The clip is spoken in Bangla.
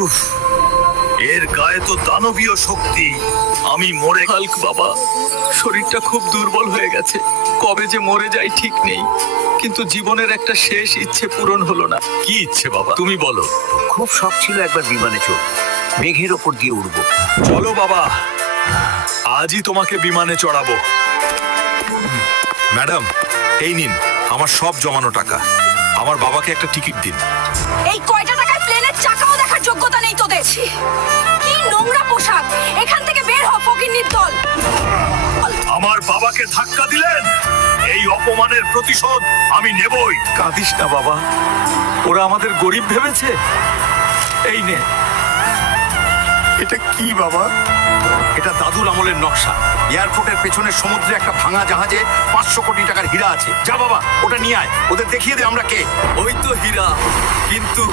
উফ, এর গায়ে তো দানবীয় শক্তি। আমি মরে হাল্ক বাবা, শরীরটা খুব দুর্বল হয়ে গেছে। কবে যে মরে যাই ঠিক নেই, কিন্তু জীবনের একটা শেষ ইচ্ছে পূরণ হলো না। কি ইচ্ছে বাবা? তুমি বলো। খুব শখ ছিল একবার বিমানে চড়ব, মেঘের ওপর দিয়ে উড়ব। চলো বাবা, আজই তোমাকে বিমানে চড়াবো। ম্যাডাম, এই নিন আমার সব জমানো টাকা। আমার বাবাকে একটা টিকিট দিন। এই কয়টা টাকায় প্লেনের চাকাও দেখার যোগ্যতা নেই তোদের। ছি, কি নোংরা পোশাক! এখান থেকে বের হ, ফকিন্নির দল। আমার বাবাকে ধাক্কা দিলেন, এই অপমানের প্রতিশোধ আমি নেবই। কাঁদিস না বাবা, ওরা আমাদের গরিব ভেবেছে। এই নে। এটা কি বাবা? এটা দাদুর আমলের নকশা। এয়ারপোর্টের পেছনের সমুদ্রে একটা ভাঙা জাহাজে 500 কোটি টাকার হীরা আছে। যা বাবা, ওটা নিয়ে আয়, ওদের দেখিয়ে দে আমরা কে। ওই তো হীরা, কিন্তু